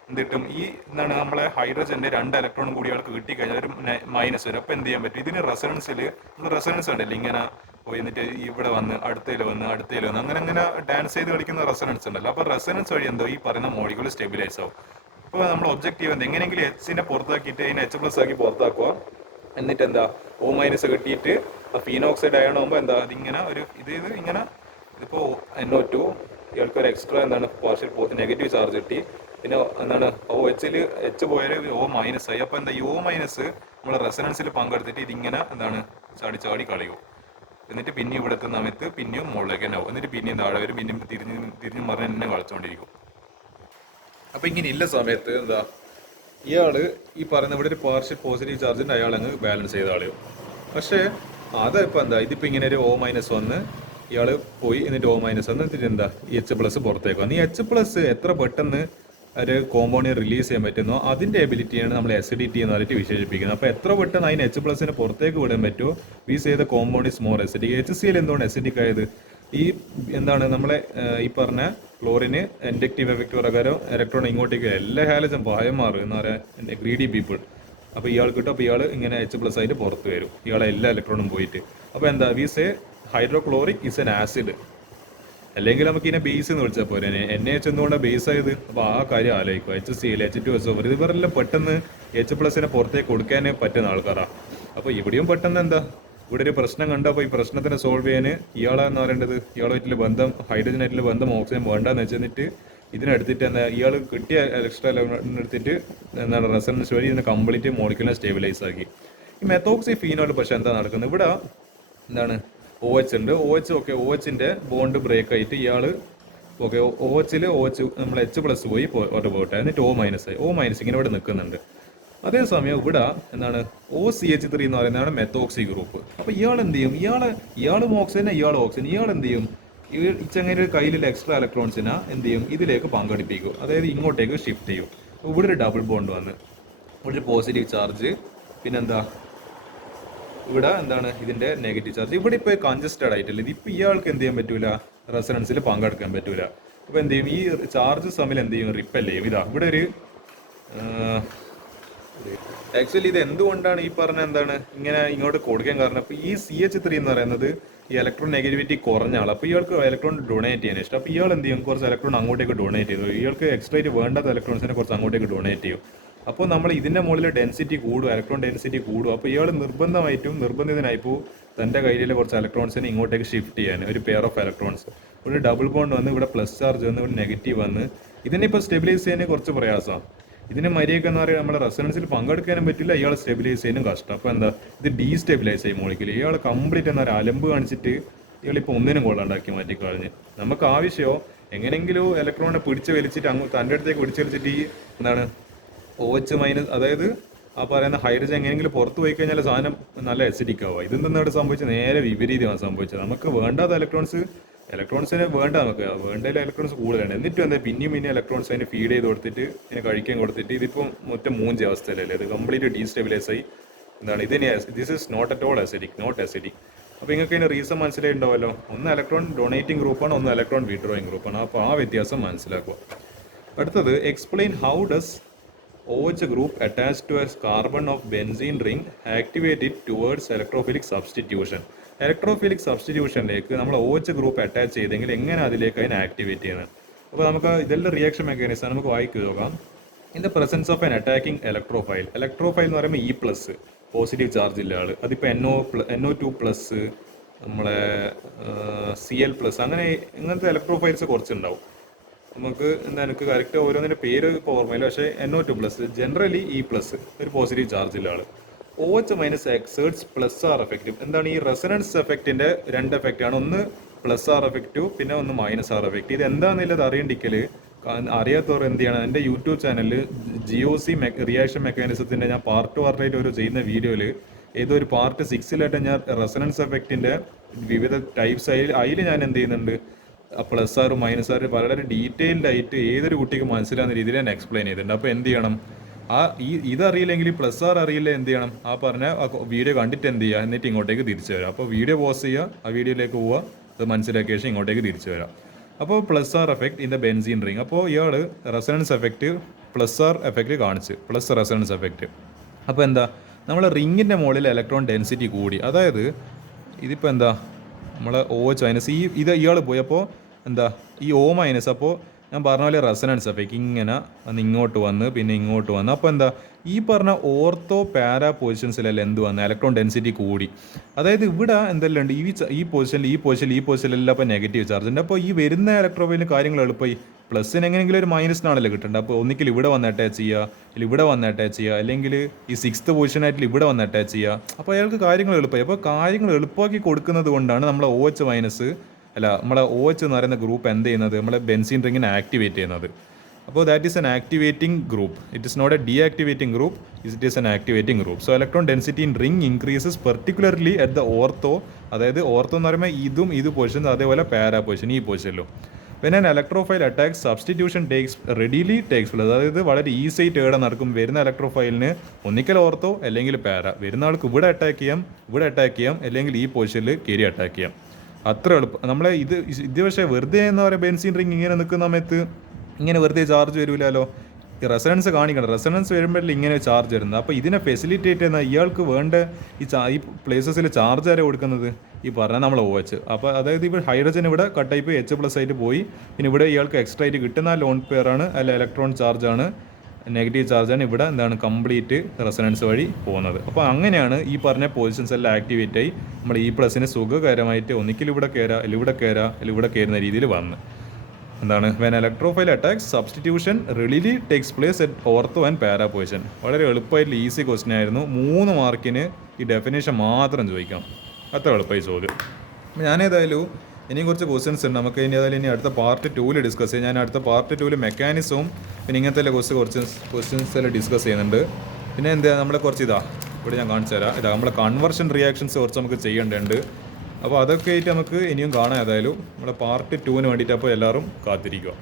എന്തിട്ടും ഈ എന്താണ് നമ്മളെ ഹൈഡ്രജന്റെ 2 ഇലക്ട്രോണും കൂടി ആൾക്ക് കിട്ടിക്കഴിഞ്ഞാൽ ഒരു മൈനസ് വരും. അപ്പോൾ എന്ത് ചെയ്യാൻ പറ്റും, ഇതിന് റെസണൻസിൽ നമ്മൾ റെസണൻസ് ഉണ്ടല്ലോ ഇങ്ങനെ പോയി എന്നിട്ട് ഇവിടെ വന്ന് അടുത്തതിൽ വന്ന് അങ്ങനെ അങ്ങനെ ഡാൻസ് ചെയ്ത് കളിക്കുന്ന റെസണൻസ് ഉണ്ടല്ലോ. അപ്പോൾ റെസണൻസ് വഴി എന്തോ ഈ പറയുന്ന മോളിക്യൂൾ സ്റ്റെബിലൈസ് ആവും. അപ്പോൾ നമ്മൾ ഒബ്ജക്റ്റീവ് എന്താ എങ്ങനെയെങ്കിലും Hനെ പുറത്താക്കിയിട്ട് അതിനെ H+ ആക്കി പുറത്താക്കുക. എന്നിട്ട് എന്താ O- കിട്ടിയിട്ട് ആ ഫീനോക്സൈഡ് അയണാകുമ്പോൾ എന്താ അതിങ്ങനെ ഒരു ഇത് ഇങ്ങനെ ഇതിപ്പോൾ NO2 ഇയാൾക്ക് ഒരു എക്സ്ട്രാ എന്താണ് പാർഷ്യൽ നെഗറ്റീവ് ചാർജ് കിട്ടി. പിന്നെ എന്താണ് OHൽ H പോയാൽ O- ആയി. അപ്പോൾ എന്താ ഈ O- നമ്മൾ റെസണൻസിൽ പങ്കെടുത്തിട്ട് ഇതിങ്ങനെ എന്താണ് ചാടി ചാടി കളയും. എന്നിട്ട് പിന്നെ ഇവിടെ എത്തുന്ന സമയത്ത് പിന്നെയും മുകളിലേക്ക് തന്നെ ആവും. എന്നിട്ട് പിന്നെയും താഴെ വരും, പിന്നെയും തിരിഞ്ഞ് മറിഞ്ഞ് എന്നെ കളിച്ചുകൊണ്ടിരിക്കും. അപ്പോൾ ഇങ്ങനെ ഇല്ല സമയത്ത് എന്താ ഇയാള് ഈ പറയുന്ന ഇവിടെ ഒരു പാർഷ്യൽ പോസിറ്റീവ് ചാർജിൻ്റെ അയാൾ അങ്ങ് ബാലൻസ് ചെയ്ത് കളയും. പക്ഷേ അതിപ്പോൾ എന്താ ഇതിപ്പോൾ ഇങ്ങനെ ഒരു O- വന്ന് ഇയാൾ പോയി എന്നിട്ട് O- വന്ന് എന്നിട്ട് എന്താ ഈ H+ പുറത്തേക്ക് വന്ന് ഈ H+ എത്ര പെട്ടെന്ന് ഒരു കോമ്പൗണ്ടിനെ റിലീസ് ചെയ്യാൻ പറ്റുന്നോ അതിൻ്റെ എബിലിറ്റിയാണ് നമ്മൾ acidity എന്ന് പറഞ്ഞിട്ട് വിശേഷിപ്പിക്കുന്നത്. അപ്പോൾ എത്ര പെട്ടെന്ന് അതിന് H+നെ പുറത്തേക്ക് വിടാൻ പറ്റുമോ we say the compound is more acidic. HCl എന്തുകൊണ്ട് acidic ആയത്, ഈ എന്താണ് നമ്മളെ ഈ പറഞ്ഞ ക്ലോറിന് ഇൻഡക്റ്റീവ് എഫക്റ്റ് പ്രകാരം ഇലക്ട്രോൺ ഇങ്ങോട്ടേക്ക് എല്ലാ ഹാലജൻ പായമാറും എന്ന് പറയാൻ ഗ്രീഡി പീപ്പിൾ. അപ്പോൾ ഇയാൾ കിട്ടും, അപ്പോൾ ഇയാൾ ഇങ്ങനെ H+ ആയിട്ട് പുറത്ത് വരും, ഇയാളെ എല്ലാ ഇലക്ട്രോണും പോയിട്ട്. അപ്പോൾ എന്താ we say hydrochloric is an acid. അല്ലെങ്കിൽ നമുക്ക് ഇതിനെ ബേസ് എന്ന് വിളിച്ചാൽ പോരെ. NaH എന്തുകൊണ്ടാണ് ബേസ് ആയത്, അപ്പോൾ ആ കാര്യം ആലോചിക്കുക. HCl H2SO4 ഇവരെല്ലാം പെട്ടെന്ന് H+നെ പുറത്തേക്ക് കൊടുക്കാൻ പറ്റുന്ന ആൾക്കാരാണ്. അപ്പോൾ ഇവിടെയും പെട്ടെന്ന് എന്താ ഇവിടെ ഒരു പ്രശ്നം കണ്ടു. അപ്പോൾ ഈ പ്രശ്നത്തിനെ സോൾവ് ചെയ്യാൻ ഇയാളെന്ന് പറയേണ്ടത് ഇയാളുമായിട്ടുള്ള ബന്ധം ഹൈഡ്രജനായിട്ടുള്ള ബന്ധം ഓക്സിജൻ വേണ്ടെന്ന് വെച്ചിട്ട് ഇതിനെടുത്തിട്ട് എന്താ ഇയാൾ കിട്ടിയ എക്സ്ട്രാ എടുത്തിട്ട് എന്താണ് റെസണൻസ് വഴി ഇതിനെ കംപ്ലീറ്റ് മോളിക്യൂളിനെ സ്റ്റേബിലൈസ് ആക്കി. ഈ മെത്തോക്സി ഫീനോൾ പക്ഷെ എന്താ നടക്കുന്നത് ഇവിടെ എന്താണ് OH ഉണ്ട്. OH ന്റെ ബോണ്ട് ബ്രേക്ക് ആയിട്ട് ഇയാൾ ഓക്കെ ഒ എച്ചിൽ നമ്മൾ എച്ച് പ്ലസ് പോയി ഒരു പോട്ടെ, എന്നിട്ട് ഒ മൈനസ് ആയി, ഒ മൈനസ് ഇങ്ങനെ ഇവിടെ നിൽക്കുന്നുണ്ട്. അതേസമയം ഇവിടെ എന്താണ് OCH3 എന്ന് പറയുന്നതാണ് മെത്തോക്സി ഗ്രൂപ്പ്. അപ്പോൾ ഇയാൾ എന്ത് ചെയ്യും, ഇയാളും ഓക്സിജൻ, ഇയാൾ എന്ത് ചെയ്യും, ഈ ചങ്ങയുടെ കയ്യിലുള്ള എക്സ്ട്രാ ഇലക്ട്രോൺസിനെ എന്ത് ചെയ്യും, ഇതിലേക്ക് പങ്കെടുപ്പിക്കും, അതായത് ഇങ്ങോട്ടേക്ക് ഷിഫ്റ്റ് ചെയ്യും. അപ്പോൾ ഇവിടെ ഒരു ഡബിൾ ബോണ്ട് വന്ന് ഇവിടെ ഒരു പോസിറ്റീവ് ചാർജ്, പിന്നെന്താ ഇവിടെ എന്താണ് ഇതിന്റെ നെഗറ്റീവ് ചാർജ്. ഇവിടെ ഇപ്പോൾ കൺജസ്റ്റഡ് ആയിട്ടില്ല, ഇതിപ്പോൾ ഇയാൾക്ക് എന്ത് ചെയ്യാൻ പറ്റൂല, റെസണൻസിൽ പങ്കെടുക്കാൻ പറ്റൂല. അപ്പോൾ എന്ത് ചെയ്യും, ഈ ചാർജസ് തമ്മിൽ എന്ത് ചെയ്യും, റിപ്പൽ ചെയ്യും. ഇതാ ഇവിടെ ഒരു ആക്ച്വലി ഇത് എന്തുകൊണ്ടാണ് ഈ പറഞ്ഞ എന്താണ് ഇങ്ങനെ ഇങ്ങോട്ട് കൊടുക്കാൻ കാരണം, അപ്പോൾ ഈ CH3 എന്ന് പറയുന്നത് ഈ ഇലക്ട്രോൺ നെഗറ്റിവിറ്റി കുറഞ്ഞ ആൾ. അപ്പോൾ ഇയാൾക്ക് ഇലക്ട്രോൺ ഡൊണേറ്റ് ചെയ്യാൻ ഇഷ്ടം. അപ്പോൾ ഇയാൾ എന്ത് ചെയ്യും, കുറച്ച് ഇലക്ട്രോൺ അങ്ങോട്ടേക്ക് ഡൊണേറ്റ് ചെയ്തു, ഇയാൾക്ക് എക്സ്ട്രാ ആയിട്ട് വേണ്ടാത്ത ഇലക്ട്രോൺസിനെ കുറച്ച് അങ്ങോട്ടേക്ക് ഡൊണേറ്റ് ചെയ്യും. അപ്പോൾ നമ്മൾ ഇതിൻ്റെ മുകളിൽ ഡെൻസിറ്റി കൂടും, ഇലക്ട്രോൺ ഡെൻസിറ്റി കൂടും. അപ്പോൾ ഇയാൾ നിർബന്ധിതനായിപ്പോൾ തൻ്റെ കയ്യിലെ കുറച്ച് ഇലക്ട്രോൺസിനെ ഇങ്ങോട്ടേക്ക് ഷിഫ്റ്റ് ചെയ്യാൻ, ഒരു പെയർ ഓഫ് ഇലക്ട്രോൺസ്, ഒരു ഡബിൾ ബോണ്ട് വന്ന് ഇവിടെ പ്ലസ് ചാർജ് വന്ന് ഇവിടെ നെഗറ്റീവ് വന്ന് ഇതിനിപ്പോൾ സ്റ്റെബിലൈസ് ചെയ്യാൻ കുറച്ച് പ്രയാസമാണ്. ഇതിന് മര്യാദയ്ക്ക് എന്ന് പറയുക നമ്മുടെ റെസണൻസിൽ പങ്കെടുക്കാനും പറ്റില്ല, ഇയാൾ സ്റ്റെബിലൈസ് ചെയ്യാനും കഷ്ടം. അപ്പോൾ എന്താ ഇത് ഡീസ്റ്റെബിലൈസ് ചെയ്യും മോളിക്കിൽ. ഇയാൾ കംപ്ലീറ്റ് എന്താ പറയുക അലമ്പ് കാണിച്ചിട്ട് ഇയാളിപ്പോൾ ഒന്നിനും കൊള്ളാണ്ടാക്കി മാറ്റിക്കളഞ്ഞ്. നമുക്ക് ആവശ്യമോ എങ്ങനെയെങ്കിലും ഇലക്ട്രോണിനെ പിടിച്ച് വലിച്ചിട്ട് തൻ്റെ അടുത്തേക്ക് പിടിച്ച് വലിച്ചിട്ട് ഈ എന്താണ് OH-, അതായത് ആ പറയുന്ന ഹൈഡ്രജൻ എങ്ങനെയെങ്കിലും പുറത്ത് പോയി കഴിഞ്ഞാൽ സാധനം നല്ല അസിഡിക് ആവുക. ഇതെന്താണ് ഇവിടെ സംഭവിച്ചത്, നേരെ വിപരീതമാണ് സംഭവിച്ചത്. നമുക്ക് വേണ്ടാത്ത ഇലക്ട്രോൺസിനെ വേണ്ട ഇലക്ട്രോൺസ് കൂടുതലാണ്. എന്നിട്ടും എന്താ പിന്നെയും ഇലക്ട്രോൺസ് അതിന് ഫീഡ് ചെയ്ത് കൊടുത്തിട്ട് ഇതിനെ കഴിക്കാൻ കൊടുത്തിട്ട് ഇതിപ്പോൾ മൊത്തം മൂഞ്ച അവസ്ഥയിലല്ലേ, ഇത് കംപ്ലീറ്റ് ഡീസ്റ്റെബിലൈസ് ആയി. എന്താണ് ഇതിന് this is not at all not acidic. അപ്പോൾ നിങ്ങൾക്ക് അതിന് റീസൺ മനസ്സിലായിട്ടുണ്ടാവല്ലോ, ഒന്ന് ഇലക്ട്രോൺ ഡൊണേറ്റിംഗ് ഗ്രൂപ്പാണ്, ഒന്ന് ഇലക്ട്രോൺ വിഡ്രോയിങ് ഗ്രൂപ്പാണ്. അപ്പോൾ ആ വ്യത്യാസം മനസ്സിലാക്കുക. അടുത്തത് explain how does OH group attached to a carbon of benzene ring activate it towards electrophilic substitution. Electrophilic സബ്സ്റ്റിറ്റ്യൂഷനിലേക്ക് നമ്മൾ OH ഗ്രൂപ്പ് അറ്റാച്ച് ചെയ്തെങ്കിൽ എങ്ങനെ അതിലേക്ക് അതിനെ ആക്ടിവേറ്റ് ചെയ്യുന്നത്. അപ്പോൾ നമുക്ക് ഇതെല്ലാം റിയാക്ഷൻ മെക്കാനിസം നമുക്ക് വായിക്കുക നോക്കാം. In the presence of an attacking electrophile എന്ന് പറയുമ്പോൾ E+, പോസിറ്റീവ് ചാർജ് ഇല്ല ആൾ, അതിപ്പോൾ NO2+, നമ്മളെ Cl+, അങ്ങനത്തെ ഇലക്ട്രോഫൈൽസ് കുറച്ചുണ്ടാവും. നമുക്ക് എന്താ എനിക്ക് കറക്റ്റ് ഓരോന്നിൻ്റെ പേര് ഇപ്പോൾ ഓർമ്മയില്ല, പക്ഷേ NO2+, ജനറലി E+, ഒരു പോസിറ്റീവ് ചാർജില്ല ആൾ. OH- exerts +R effect. എന്താണ് ഈ റെസണൻസ് എഫക്റ്റിൻ്റെ രണ്ട് എഫക്റ്റാണ്, ഒന്ന് +R എഫക്റ്റ്, പിന്നെ ഒന്ന് -R എഫക്റ്റ്. ഇത് എന്താണെന്നുള്ളത് അറിയണ്ടിക്കൽ അറിയാത്തവർ എന്ത് ചെയ്യണം, എൻ്റെ യൂട്യൂബ് ചാനലിൽ GOC റിയാക്ഷൻ മെക്കാനിസത്തിൻ്റെ ഞാൻ പാർട്ടായിട്ട് ഒരു ചെയ്യുന്ന വീഡിയോയിൽ ഏതോ ഒരു പാർട്ട് 6 ഞാൻ റെസണൻസ് എഫക്റ്റിൻ്റെ വിവിധ ടൈപ്സ് അതിൽ ഞാൻ എന്ത് ചെയ്യുന്നുണ്ട്, +R -R വളരെ ഡീറ്റെയിൽഡ് ആയിട്ട് ഏതൊരു കുട്ടിക്ക് മനസ്സിലാകുന്ന രീതിയിൽ ഞാൻ എക്സ്പ്ലെയിൻ ചെയ്തിട്ടുണ്ട്. അപ്പോൾ എന്ത് ചെയ്യണം, ഇതറിയില്ലെങ്കിൽ +R അറിയില്ല, എന്ത് ചെയ്യണം, ആ പറഞ്ഞ വീഡിയോ കണ്ടിട്ട് എന്ത് ചെയ്യുക, എന്നിട്ട് ഇങ്ങോട്ടേക്ക് തിരിച്ചു വരാം. അപ്പോൾ വീഡിയോ പോസ് ചെയ്യുക, ആ വീഡിയോയിലേക്ക് പോവുക, അത് മനസ്സിലാക്കിയ ശേഷം ഇങ്ങോട്ടേക്ക് തിരിച്ചു വരാം. അപ്പോൾ +R effect in the benzene ring. അപ്പോൾ ഇയാൾ റെസണൻസ് എഫക്റ്റ് +R എഫക്റ്റ് കാണിച്ച്, പ്ലസ് റെസണൻസ് എഫക്റ്റ്. അപ്പോൾ എന്താ നമ്മൾ റിങ്ങിൻ്റെ മുകളിൽ ഇലക്ട്രോൺ ഡെൻസിറ്റി കൂടി, അതായത് ഇതിപ്പോൾ എന്താ നമ്മൾ OH- ഇത് ഇയാൾ പോയി, അപ്പോൾ എന്താ ഈ O-, അപ്പോൾ ഞാൻ പറഞ്ഞ പോലെ റെസണൻസ് എഫക്റ്റ് ഇങ്ങനെ വന്ന് ഇങ്ങോട്ട് വന്ന് പിന്നെ ഇങ്ങോട്ട് വന്ന്, അപ്പോൾ എന്താ ഈ പറഞ്ഞ ഓർത്തോ പാരാ പൊസിഷൻസിലെല്ലാം എന്ത് വന്ന് ഇലക്ട്രോൺ ഡെൻസിറ്റി കൂടി. അതായത് ഇവിടെ എന്തെല്ലാം ഉണ്ട്, ഈ പൊസിഷനിലെല്ലാം അപ്പോൾ നെഗറ്റീവ് ചാർജ് ഉണ്ട്. അപ്പോൾ ഈ വരുന്ന ഇലക്ട്രോഫൈലിന് കാര്യങ്ങൾ എളുപ്പമായി, പ്ലസിന് എങ്ങനെയെങ്കിലും ഒരു -നാണല്ലോ കിട്ടേണ്ടത്. അപ്പോൾ ഒന്നിക്കൽ ഇവിടെ വന്ന് അറ്റാച്ച് ചെയ്യുക, അല്ലെങ്കിൽ ഇവിടെ വന്ന് അറ്റാച്ച് ചെയ്യുക, അല്ലെങ്കിൽ ഈ 6th പൊസിഷനായിട്ട് ഇവിടെ വന്ന് അറ്റാച്ച് ചെയ്യുക. അപ്പോൾ അയാൾക്ക് കാര്യങ്ങൾ എളുപ്പമായി. അപ്പോൾ കാര്യങ്ങൾ എളുപ്പമാക്കി കൊടുക്കുന്നത് കൊണ്ടാണ് നമ്മളെ നമ്മളെ OH എന്ന് പറയുന്ന ഗ്രൂപ്പ് എന്ത് ചെയ്യുന്നത്, നമ്മളെ ബെൻസീൻ റിങ്ങിനെ ആക്ടിവേറ്റ് ചെയ്യുന്നത്. അപ്പോൾ that is an activating group. It is not a deactivating group, it is an activating group. So electron density in ring increases particularly at the ortho, അതായത് ഓർത്തോ എന്ന് പറയുമ്പോൾ ഇത് പൊസിഷൻ, അതേപോലെ പാരാ പൊസിഷൻ ഈ പൊസിഷനിലും. When an electrophile attack substitution readily takes place, അതായത് വളരെ easy ആയിട്ട് ഇവിടെ നടക്കും. വരുന്ന ഇലക്ട്രോഫൈലിന് ഒന്നിക്കൽ ഓർത്തോ അല്ലെങ്കിൽ പാര, വരുന്ന ആൾക്ക് ഇവിടെ അറ്റാക്ക് ചെയ്യാം, അല്ലെങ്കിൽ ഈ പൊസിഷനിൽ കയറി അറ്റാക്ക് ചെയ്യാം. അത്ര എളുപ്പം. നമ്മളെ ഇത് പക്ഷേ വെറുതെ എന്ന് പറയുക ബെൻസീൻ റിംഗ് ഇങ്ങനെ നിൽക്കുന്ന സമയത്ത് ഇങ്ങനെ വെറുതെ ചാർജ് വരില്ലല്ലോ, ഈ റെസണൻസ് കാണിക്കണം. റെസണൻസ് വരുമ്പോഴല്ലേ ഇങ്ങനെ ചാർജ് വരുന്നത്. അപ്പോൾ ഇതിനെ ഫെസിലിറ്റേറ്റ് ചെയ്യുന്ന ഇയാൾക്ക് വേണ്ട ഈ പ്ലേസസിൽ ചാർജ് ആരെ കൊടുക്കുന്നത്, ഈ പറഞ്ഞാൽ നമ്മൾ OH. അപ്പോൾ അതായത് ഇപ്പോൾ ഹൈഡ്രജൻ ഇവിടെ കട്ടായി പോയി H+ ആയിട്ട് പോയി, പിന്നെ ഇവിടെ ഇയാൾക്ക് എക്സ്ട്രാ ആയിട്ട് കിട്ടുന്ന ലോൺ പെയർ ആണ്, അല്ല ഇലക്ട്രോൺ ചാർജാണ്, നെഗറ്റീവ് ചാർജാണ് ഇവിടെ എന്താണ് കംപ്ലീറ്റ് റെസണൻസ് വഴി പോകുന്നത്. അപ്പോൾ അങ്ങനെയാണ് ഈ പറഞ്ഞ പൊസിഷൻസ് എല്ലാം ആക്ടിവേറ്റ് ആയി നമ്മൾ E+ന് സുഖകരമായിട്ട് ഒന്നിക്കൽ ഇവിടെ കയറുക, അല്ലെങ്കിൽ ഇവിടെ കയറുന്ന രീതിയിൽ വന്ന് എന്താണ് വെൻ ഇലക്ട്രോഫൈൽ അറ്റാക്സ് സബ്സ്റ്റിറ്റ്യൂഷൻ റിലീലി takes place at ortho and para position. വളരെ എളുപ്പമായിട്ടുള്ള ഈസി ക്വസ്റ്റ്യൻ ആയിരുന്നു. 3 മാർക്കിന് ഈ ഡെഫിനേഷൻ മാത്രം ചോദിക്കാം, അത്ര എളുപ്പമായി ചോദ്യം. ഞാനേതായാലും ഇനിയും കുറച്ച് ക്വസ്റ്റ്യൻസ് ഉണ്ട്. നമുക്ക് ഇനി ഏതായാലും ഇനി അടുത്ത പാർട്ട് 2 ഡിസ്കസ് ചെയ്യാം. ഞാൻ അടുത്ത പാർട്ട് 2 മെക്കാനിസവും പിന്നെ ഇങ്ങനത്തെ കുറച്ച് ക്വസ്റ്റ്യൻസ് എല്ലാം ഡിസ്കസ് ചെയ്യുന്നുണ്ട്. പിന്നെ എന്താ നമ്മളെ കുറച്ച് ഇവിടെ ഞാൻ കാണിച്ചു തരാം. നമ്മളെ കൺവേർഷൻ റിയാക്ഷൻസ് കുറച്ച് നമുക്ക് ചെയ്യേണ്ടതുണ്ട്. അപ്പോൾ അതൊക്കെ ആയിട്ട് നമുക്ക് ഇനിയും കാണാം. ഏതായാലും നമ്മളെ പാർട്ട് 2 വേണ്ടിയിട്ട് അപ്പോൾ എല്ലാവരും കാത്തിരിക്കുക.